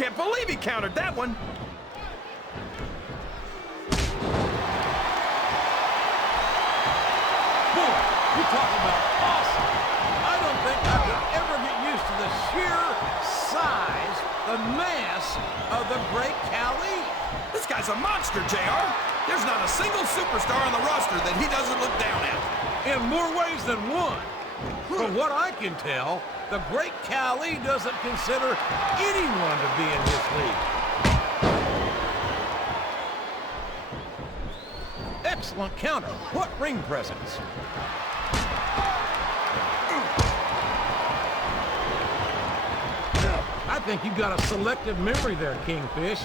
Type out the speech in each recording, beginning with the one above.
can't believe he countered that one. Boy, you talk about awesome. I don't think I could ever get used to the sheer size, the mass of the great Khali. This guy's a monster, JR. There's not a single superstar on the roster that he doesn't look down at. In more ways than one. From what I can tell, the great Khali doesn't consider anyone to be in his league. Excellent counter. What ring presence. I think you got a selective memory there, Kingfish.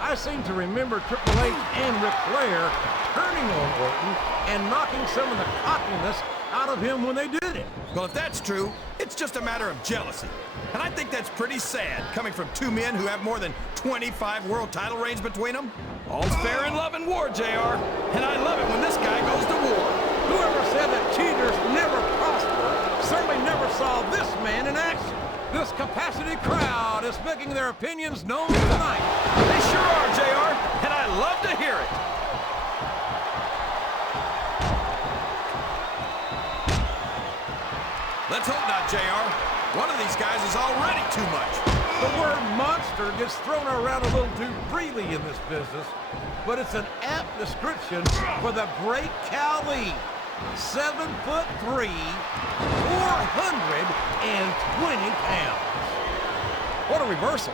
I seem to remember Triple H and Ric Flair turning on Orton and knocking some of the cockiness out of him when they did it. Well, if that's true, it's just a matter of jealousy. And I think that's pretty sad, coming from two men who have more than 25 world title reigns between them. All's fair in love and war, JR. And I love it when this guy goes to war. Whoever said that cheaters never prosper certainly never saw this man in action. This capacity crowd is making their opinions known tonight. They sure are, JR, and I love to hear it. Let's hope not, JR. One of these guys is already too much. The word monster gets thrown around a little too freely in this business, but it's an apt description for the great Khali. 7'3", 420 pounds. What a reversal.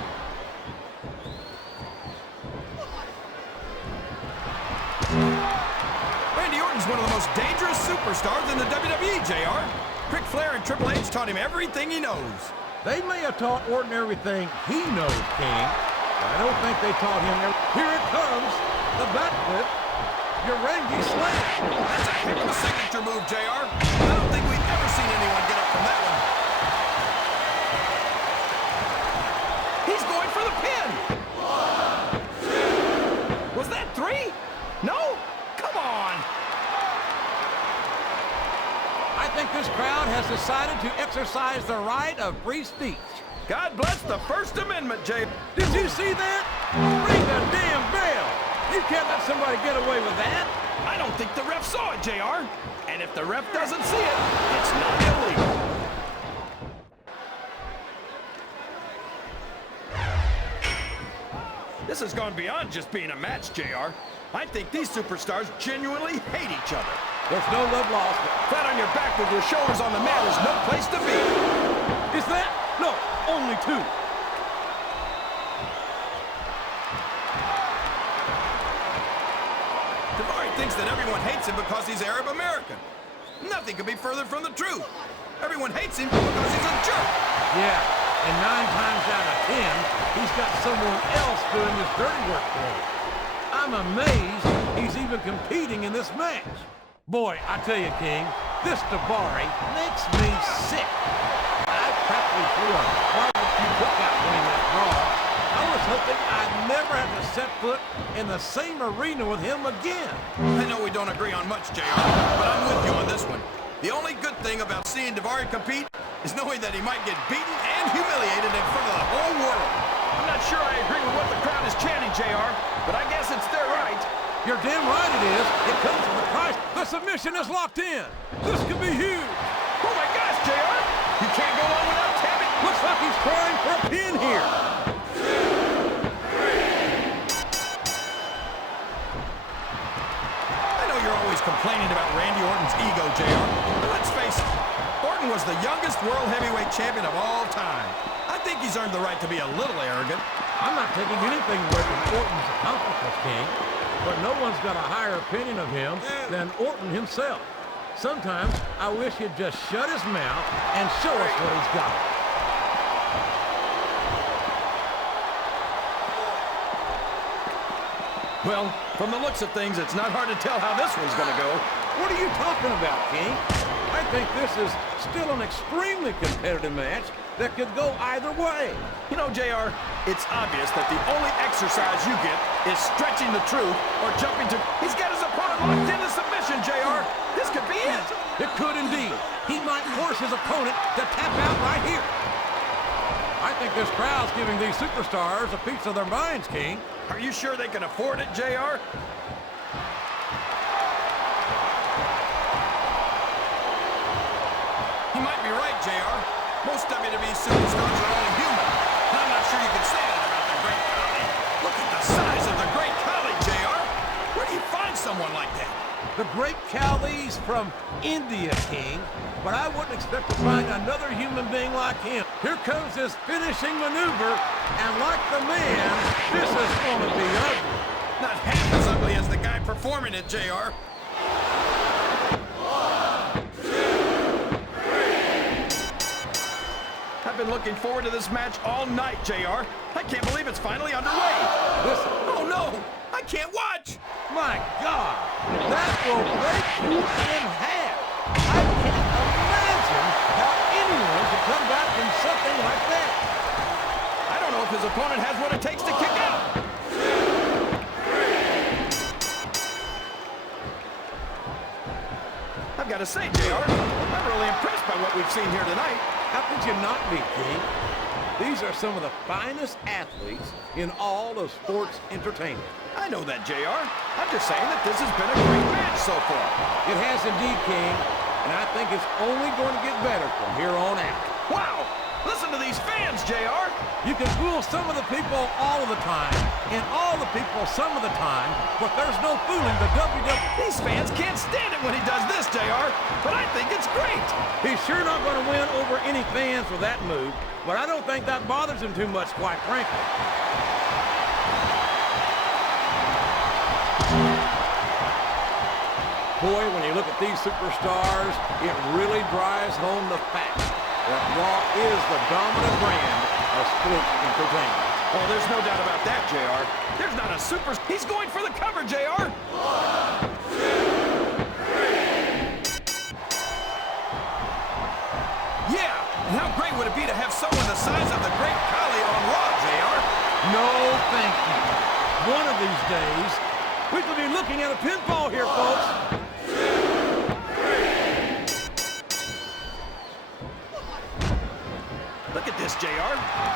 Randy Orton's one of the most dangerous superstars in the WWE, JR. Ric Flair and Triple H taught him everything he knows. They may have taught Orton everything he knows, King. But I don't think they taught him everything. Here it comes, the backflip. Urangi slam. That's a heck of a signature move, JR. I don't think we've ever seen anyone get up from that one. He's going for the pin. 1, 2. Was that 3? No? Come on. I think this crowd has decided to exercise the right of free speech. God bless the First Amendment, Jay. Did you see that? Ring the damn bell. You can't let somebody get away with that. I don't think the ref saw it, JR. And if the ref doesn't see it, it's not illegal. This has gone beyond just being a match, JR. I think these superstars genuinely hate each other. There's no love lost. Flat on your back with your shoulders on the mat is no place to be. Is that? No, only 2. Thinks that everyone hates him because he's Arab American. Nothing could be further from the truth. Everyone hates him because he's a jerk. Yeah, and 9 times out of 10, he's got someone else doing his dirty work for him. I'm amazed he's even competing in this match. Boy, I tell you, King, this Davari makes me sick. I practically threw a barbecue cookout winning that brawl. I was hoping I'd never have to set foot in the same arena with him again. I know we don't agree on much, JR, but I'm with you on this one. The only good thing about seeing Davari compete is knowing that he might get beaten and humiliated in front of the whole world. I'm not sure I agree with what the crowd is chanting, JR, but I guess it's their right. You're damn right it is. It comes with a price. The submission is locked in. This could be huge. Oh my gosh, JR! You can't go on without tapping. Looks like he's trying for a pin here. Complaining about Randy Orton's ego, JR. But let's face it, Orton was the youngest world heavyweight champion of all time. I think he's earned the right to be a little arrogant. I'm not taking anything away from Orton's accomplishments, King, but no one's got a higher opinion of him than Orton himself. Sometimes I wish he'd just shut his mouth and show us what he's got. Well, from the looks of things, it's not hard to tell how this one's going to go. What are you talking about, King? I think this is still an extremely competitive match that could go either way. You know, JR, it's obvious that the only exercise you get is stretching the truth or jumping to... He's got his opponent locked into submission, JR. This could be it. It could indeed. He might force his opponent to tap out right here. I think this crowd's giving these superstars a piece of their minds, King. Are you sure they can afford it, JR? You might be right, JR. Most WWE superstars are only human. And I'm not sure you can say that about the Great Khali. Look at the size of the Great Khali, JR. Where do you find someone like that? The Great Khali's from India, King. But I wouldn't expect to find another human being like him. Here comes his finishing maneuver, and like the man, this is going to be ugly. Not half as ugly as the guy performing it, JR. I've been looking forward to this match all night, JR. I can't believe it's finally underway. Listen. Oh, no! I can't watch! My God, that will break you in half. I can't imagine how anyone could come back from something like that. I don't know if his opponent has what it takes to kick out. I've got to say, JR, I'm really impressed by what we've seen here tonight. How could you not be, King? These are some of the finest athletes in all of sports entertainment. I know that, JR. I'm just saying that this has been a great match so far. It has indeed, King, and I think it's only going to get better from here on out. Wow! Listen to these fans, JR! You can fool some of the people all of the time, and all the people some of the time, but there's no fooling the WWE. These fans can't stand it when he does this, JR, but I think it's great. He's sure not going to win over any fans with that move, but I don't think that bothers him too much, quite frankly. Boy, when you look at these superstars, it really drives home the fact that Raw is the dominant brand of sports entertainment. Oh, there's no doubt about that, JR. There's not a super... He's going for the cover, JR! 1, 2, 3. Yeah, and how great would it be to have someone the size of the Great Khali on Raw, JR? No, thank you. One of these days, we could be looking at a pinfall here, folks. Look at this, JR.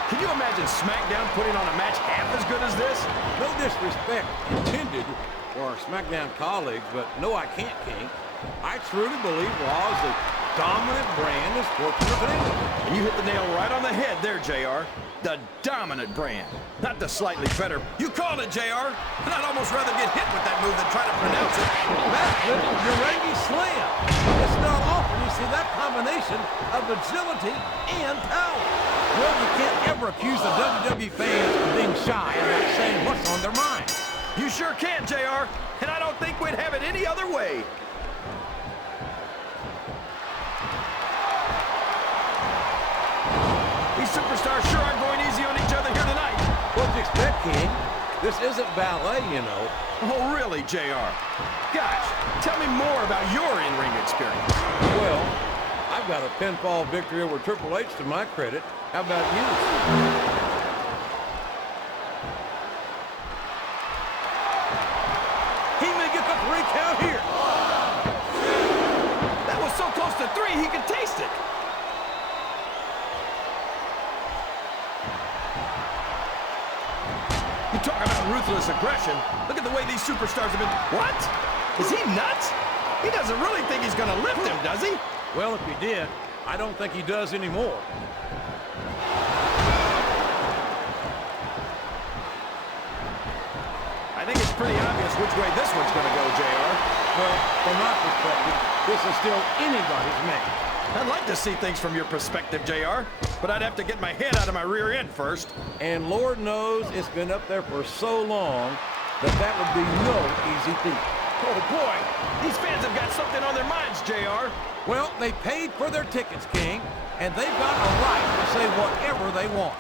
Can you imagine SmackDown putting on a match half as good as this? No disrespect intended for our SmackDown colleagues, but no, I can't, King. I truly believe Raw is the dominant brand of sports entertainment. And you hit the nail right on the head there, JR. The dominant brand, not the slightly better. You called it, JR, and I'd almost rather get hit with that move than try to pronounce it. Backflip Urangi Slam. It's not often you see that combination of agility and power. Well, you can't ever accuse the WWE fans of being shy and not saying what's on their minds. You sure can, JR, and I don't think we'd have it any other way. These superstars sure aren't going easy on each other here tonight. What'd you expect, King? This isn't ballet, you know. Oh, really, JR? Gosh, tell me more about your in-ring experience. Well, I've got a pinfall victory over Triple H to my credit. How about you? He may get the 3 count here. That was so close to 3, he could taste it. You talk about ruthless aggression. Look at the way these superstars have been... What? Is he nuts? He doesn't really think he's going to lift him, does he? Well, if he did, I don't think he does anymore. I think it's pretty obvious which way this one's going to go, JR. Well, from my perspective, this is still anybody's match. I'd like to see things from your perspective, JR, but I'd have to get my head out of my rear end first. And Lord knows it's been up there for so long that that would be no easy feat. Oh, boy. These fans have got something on their minds, JR. Well, they paid for their tickets, King, and they've got a right to say whatever they want.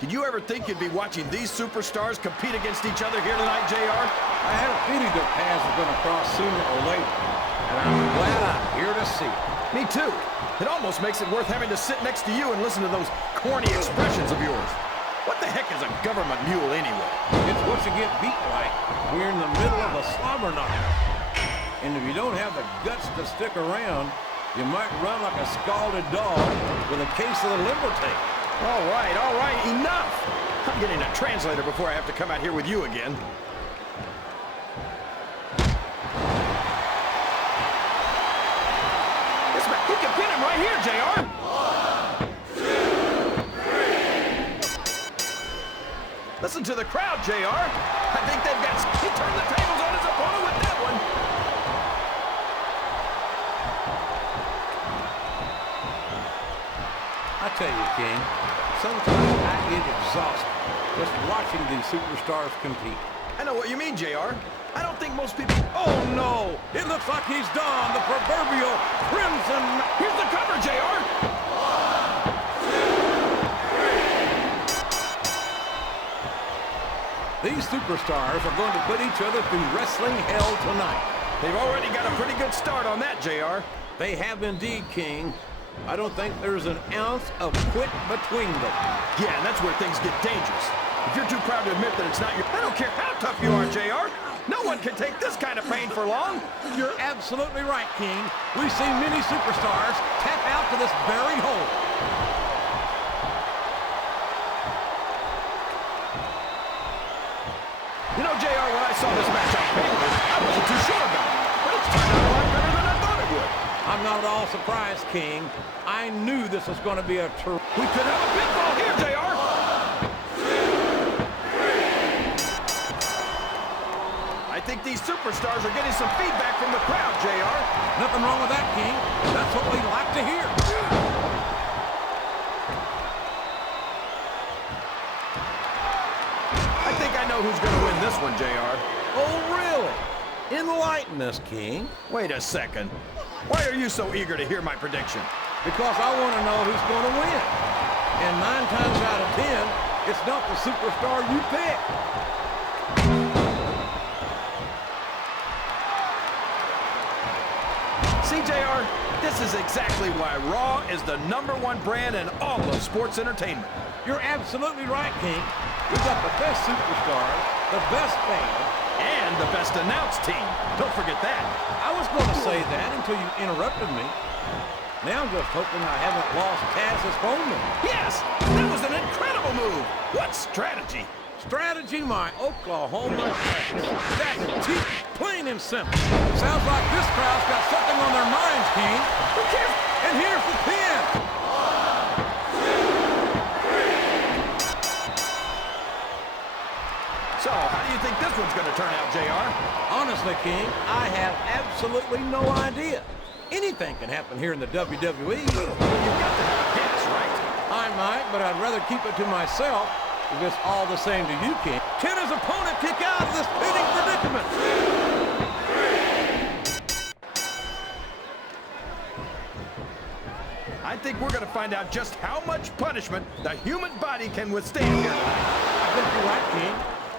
Did you ever think you'd be watching these superstars compete against each other here tonight, JR? I had a feeling their paths were going to cross sooner or later, and I'm glad I'm here to see it. Me too. It almost makes it worth having to sit next to you and listen to those corny expressions of yours. What the heck is a government mule anyway? It's what you get beat like when you're in the middle of a slobber knocker. And if you don't have the guts to stick around, you might run like a scalded dog with a case of the liver tape. All right, enough! I'm getting a translator before I have to come out here with you again. He can pin him right here, JR! 1, 2, 3. Listen to the crowd, JR. I think they've got... He turned the tables on his opponent with that one. I tell you, King, sometimes I get exhausted just watching these superstars compete. I know what you mean, JR. I don't think most people... Oh, no! It looks like he's donned the proverbial crimson... Here's the cover, JR! 1, 2, 3. These superstars are going to put each other through wrestling hell tonight. They've already got a pretty good start on that, JR. They have indeed, King. I don't think there's an ounce of quit between them. Yeah, and that's where things get dangerous. If you're too proud to admit that it's not your... I don't care how tough you are, JR. No one can take this kind of pain for long. You're absolutely right, King. We've seen many superstars tap out to this very hole. You know, JR, when I saw this match on paper, I wasn't too sure about it. But it's turned out a lot better than I thought it would. I'm not at all surprised, King. I knew this was going to be a We could have a pinfall here, JR. 1, 2, 3. I think these superstars are getting some feedback from the crowd, JR. Nothing wrong with that, King. That's what we like to hear. I think I know who's going to win this one, JR. Oh, really? Enlighten us, King. Wait a second. Why are you so eager to hear my prediction? Because I want to know who's going to win. And 9 times out of 10, it's not the superstar you pick. See, JR, this is exactly why Raw is the #1 brand in all of sports entertainment. You're absolutely right, King. We've got the best superstars, the best fans, and the best announced team. Don't forget that. I was going to say that until you interrupted me. Now I'm just hoping I haven't lost Taz's phone number. Yes, that was an incredible move. What strategy? Strategy, my Oklahoma. That's cheap, plain and simple. Sounds like this crowd's got something on their minds, King. Who cares? And here's the pin. 1, 2, 3. So, how do you think this one's going to turn out, JR? Honestly, King, I have absolutely no idea. Anything can happen here in the WWE. You've got to have a guess, right? I might, but I'd rather keep it to myself if it's all the same to you, King. Can his opponent kick out of this pinning predicament? 1, 2, 3. I think we're going to find out just how much punishment the human body can withstand here tonight. I think you're right, King.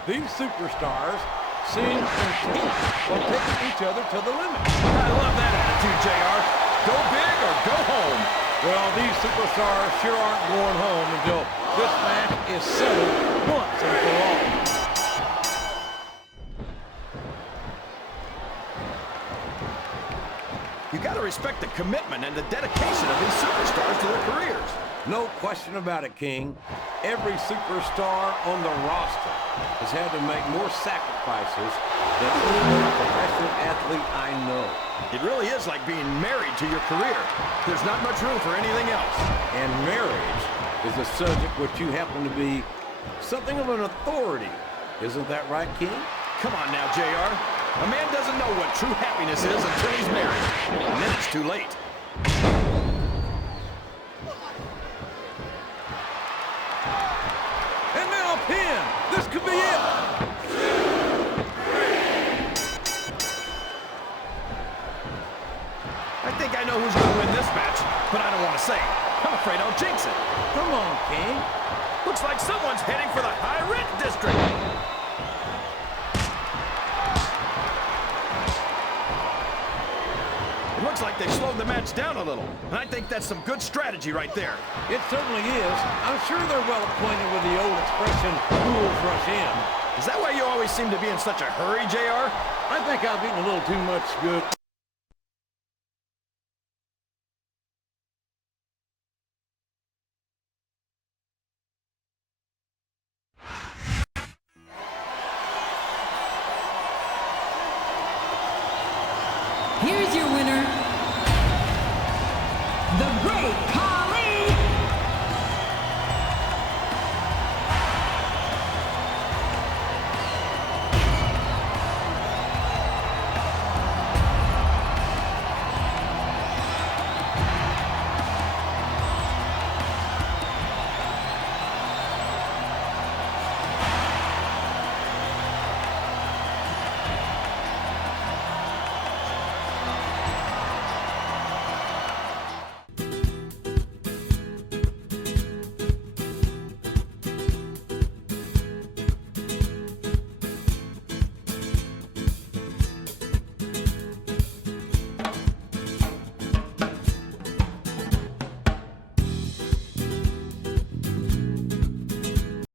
These superstars seem intent on taking each other to the limit. I love that attitude, JR. Go big or go home. Well, these superstars sure aren't going home until this match is settled once and for all. You got to respect the commitment and the dedication of these superstars to their careers. No question about it, King. Every superstar on the roster has had to make more sacrifices than any professional athlete I know. It really is like being married to your career. There's not much room for anything else. And marriage is a subject which you happen to be something of an authority. Isn't that right, King? Come on now, JR. A man doesn't know what true happiness is until he's married. And then it's too late. And now a pin. This could be it. 2, 3. I think I know who's going to win this match, but I don't want to say it. I'm afraid I'll jinx it. Come on, King. Looks like someone's heading for the high-rent district. It looks like they've slowed the match down a little, and I think that's some good strategy right there. It certainly is. I'm sure they're well acquainted with the old expression, fools rush in. Is that why you always seem to be in such a hurry, JR? I think I've eaten a little too much good. Here's your winner, the Great Khali.